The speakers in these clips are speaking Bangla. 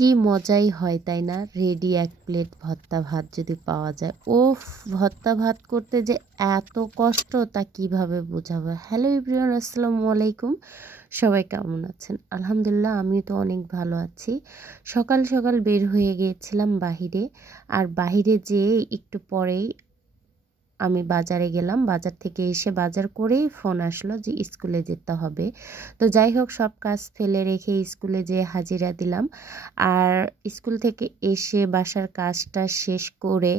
কি মজাই হয় তাই না? রেডি এক প্লেট ভর্তা ভাত যদি পাওয়া যায়। উফ! ভর্তা ভাত করতে যে এত কষ্ট তা কিভাবে বোঝাবো? হ্যালো এভরিওয়ান, আসসালামু আলাইকুম। সবাই কেমন আছেন? আলহামদুলিল্লাহ আমি তো অনেক ভালো আছি। সকাল সকাল বের হয়ে গিয়েছিলাম বাহিরে। আর বাহিরে যেয়ে একটু পরেই আমি বাজারে গেলাম। বাজার থেকে এসে বাজার করেই ফোন আসলো যে স্কুলে যেতে হবে। তো যাই হোক, সব কাজ ফেলে রেখে স্কুলে যেয়ে হাজিরা দিলাম। আর স্কুল থেকে এসে বাসার কাজটা শেষ করে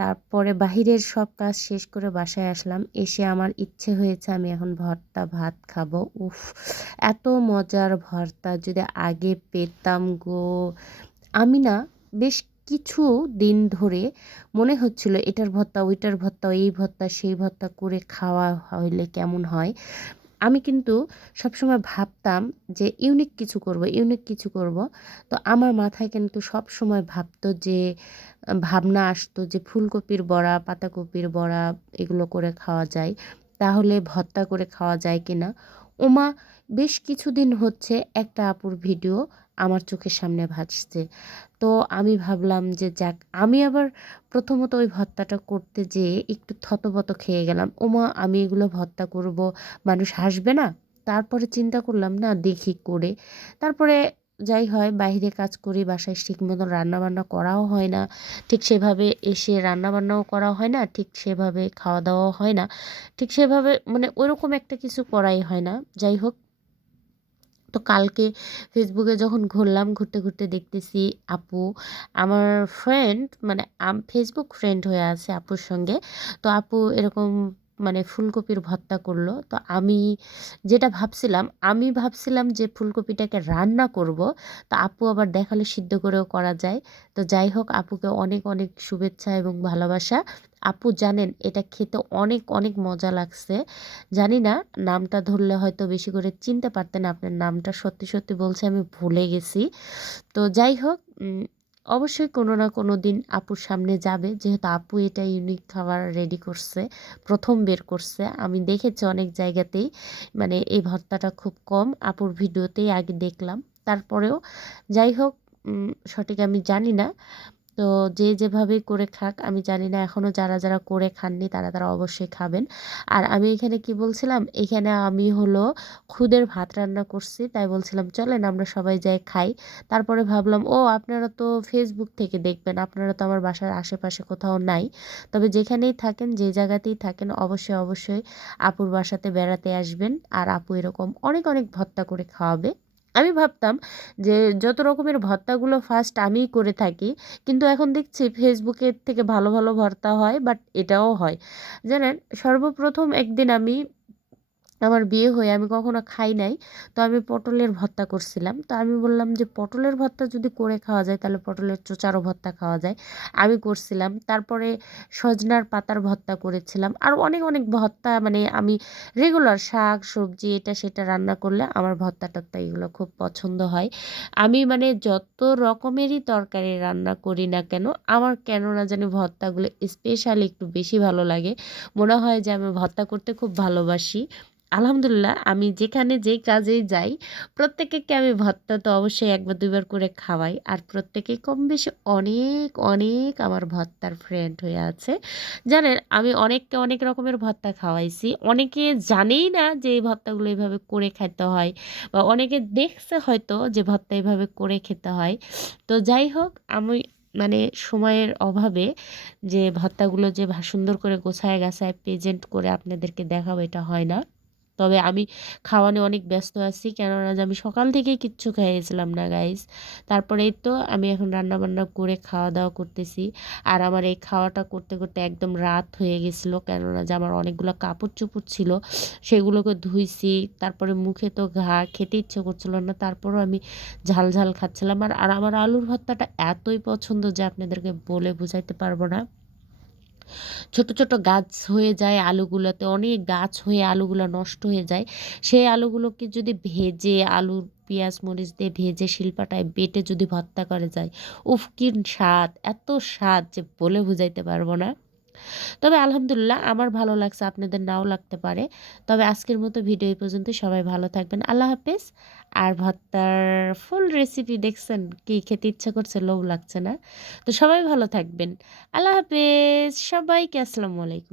তারপরে বাহিরের সব কাজ শেষ করে বাসায় আসলাম। এসে আমার ইচ্ছে হয়েছে আমি এখন ভর্তা ভাত খাবো। উফ! এত মজার ভর্তা যদি আগে পেতাম গো! আমি না বেশ কিছু দিন ধরে মনে হচ্ছিল এটার ভর্তা, ওইটার ভর্তা, এই ভর্তা, সেই ভর্তা করে খাওয়া হইলে কেমন হয়। আমি কিন্তু সবসময় ভাবতাম যে ইউনিক কিছু করব, ইউনিক কিছু করব। তো আমার মাথায় কিন্তু সবসময় ভাবনা আসতো যে ফুলকপির বড়া, পাতাকপির বড়া এগুলো করে খাওয়া যায়। তাহলে ভর্তা করে খাওয়া যায় কিনা? ওমা! বেশ কিছুদিন হচ্ছে একটা আপুর ভিডিও আমার চোখের সামনে ভাসছে। তো আমি ভাবলাম যে যাক, আমি আবার প্রথমত ওই ভর্তাটা করতে যেয়ে একটু থতবত খেয়ে গেলাম। ওমা! আমি এগুলো ভর্তা করব, মানুষ হাসবে না? তারপরে চিন্তা করলাম না দেখি করে। তারপরে যাই হয় বাইরে কাজ করি, বাসায় ঠিক মতন রান্নাবান্না করাও হয় না। ঠিক সেভাবে এসে রান্নাবান্নাও করা হয় না, ঠিক সেভাবে খাওয়া দাওয়াও হয় না। ঠিক সেভাবে মানে ওইরকম একটা কিছু করাই হয় না। যাই হোক, তো কালকে ফেসবুকে যখন ঘুরলাম, ঘুরতে ঘুরতে দেখতেছি আপু, আমার ফ্রেন্ড মানে ফেসবুক ফ্রেন্ড হয়ে আছে আপুর সঙ্গে। তো আপু এরকম মানে ফুলকপির ভর্তা করলো। তো আমি ভাবছিলাম যে ফুলকপিটাকে রান্না করব। তো আপু আবার দেখালো সিদ্ধ করেও করা যায়। তো যাই হোক, আপুকে অনেক অনেক শুভেচ্ছা এবং ভালোবাসা। আপু জানেন এটা খেতে অনেক অনেক মজা লাগছে। জানি না, নামটা ধরলে হয়তো বেশি করে চিনতে পারতেন। আপনার নামটা সত্যি সত্যি বলছি আমি ভুলে গেছি। তো যাই হোক, অবশ্যই কোনো না কোনো দিন আপুর সামনে যাবে, যেহেতু আপু এটা ইউনিক খাবার রেডি করছে, প্রথম বের করছে। আমি দেখেছি অনেক জায়গাতেই, মানে এই ভর্তাটা খুব কম আপুর ভিডিওতেই আগে দেখলাম। তারপরেও যাই হোক, সঠিক আমি জানি না। তো যে যেভাবেই করে খাক, আমি জানি না, এখনও যারা যারা করে খাননি তারা তারা অবশ্যই খাবেন। আর আমি এখানে কি বলছিলাম, এখানে আমি হলো খুদের ভাত রান্না করছি, তাই বলছিলাম চলেন আমরা সবাই যাই খাই। তারপরে ভাবলাম ও আপনারা তো ফেসবুক থেকে দেখবেন, আপনারা তো আমার বাসার আশেপাশে কোথাও নাই। তবে যেখানেই থাকেন, যে জায়গাতেই থাকেন, অবশ্যই অবশ্যই আপুর বাসাতে বেড়াতে আসবেন। আর আপু এরকম অনেক অনেক ভর্তা করে খাওয়াবে। আমি ভাবতাম যে যত রকমের ভর্তাগুলো ফার্স্ট আমিই করে থাকি, কিন্তু এখন দেখছি ফেসবুকের থেকে ভালো ভালো ভর্তা হয়, বাট এটাও হয়। জানেন, সর্বপ্রথম একদিন আমার বিয়ে হয়ে আমি কখনো খাই নাই। তো আমি পটলের ভর্তা করছিলাম। তো আমি বললাম যে পটলের ভর্তা যদি করে খাওয়া যায় তাহলে পটলের চোচারও ভর্তা খাওয়া যায়। আমি করছিলাম। তারপরে সজনার পাতার ভর্তা করেছিলাম। আর অনেক অনেক ভর্তা, মানে আমি রেগুলার শাক সবজি এটা সেটা রান্না করলে আমার ভর্তা টর্তা এগুলো খুব পছন্দ হয়। আমি মানে যত রকমেরই তরকারি রান্না করি না কেন, আমার কেন না জানি ভর্তাগুলো স্পেশালি একটু বেশি ভালো লাগে। মনে হয় যে আমি ভর্তা করতে খুব ভালোবাসি। আলহামদুলিল্লাহ, আমি যেখানে যেই কাজেই যাই প্রত্যেকে আমি ভর্তা তো অবশ্যই একবার দুইবার করে খাওয়াই। আর প্রত্যেকেই কম বেশি অনেক অনেক আমার ভর্তার ফ্রেন্ড হয়ে আছে। জানেন, আমি অনেককে অনেক রকমের ভর্তা খাওয়াইছি। অনেকে জানেই না যে এই ভর্তাগুলো এভাবে করে খেতে হয়, বা অনেকে দেখছে হয়তো যে ভর্তা এভাবে করে খেতে হয়। তো যাই হোক, আমি মানে সময়ের অভাবে যে ভর্তাগুলো যে সুন্দর করে গোছায় গাছায় প্রেজেন্ট করে আপনাদেরকে দেখাবো এটা হয় না। তবে আমি খাওয়ানে অনেক ব্যস্ত আছি, কেননা যে আমি সকাল থেকেই কিচ্ছু খেয়েছিলাম না গাইস। তারপরে এই তো আমি এখন রান্না বান্না করে খাওয়া দাওয়া করতেছি। আর আমার এই খাওয়াটা করতে করতে একদম রাত হয়ে গেছিলো, কেননা যে আমার অনেকগুলো কাপড় চোপড় ছিল, সেগুলোকে ধুইছি। তারপরে মুখে তো ঘা, খেতে ইচ্ছে করছিল না, তারপরও আমি ঝাল ঝাল খাচ্ছিলাম। আর আর আমার আলুর ভর্তাটা এতই পছন্দ যে আপনাদেরকে বলে বোঝাইতে পারবো না। ছোট ছোট গাছ হয়ে যায় আলুগুলোতে, অনেক গাছ হয়ে আলুগুলো নষ্ট হয়ে যায়। সেই আলুগুলোকে যদি ভেজে, আলু পেঁয়াজ মরিচ দিয়ে ভেজে শিলপাটায় বেটে যদি ভর্তা করা যায়, উফ কি স্বাদ! এত স্বাদ যে বলে বুঝাইতে পারবো না। তবে আলহামদুলিল্লাহ আমার ভালো লাগছে, আপনাদের নাও লাগতে পারে। তবে আজকের মতো ভিডিও এই পর্যন্তই। সবাই ভালো থাকবেন। আল্লাহ হাফেজ। আর ভর্তার ফুল রেসিপি দেখছেন? কি খেতে ইচ্ছা করছে, লোভ লাগছে না? তো সবাই ভালো থাকবেন। আল্লাহ হাফেজ। সবাইকে আসসালামু আলাইকুম।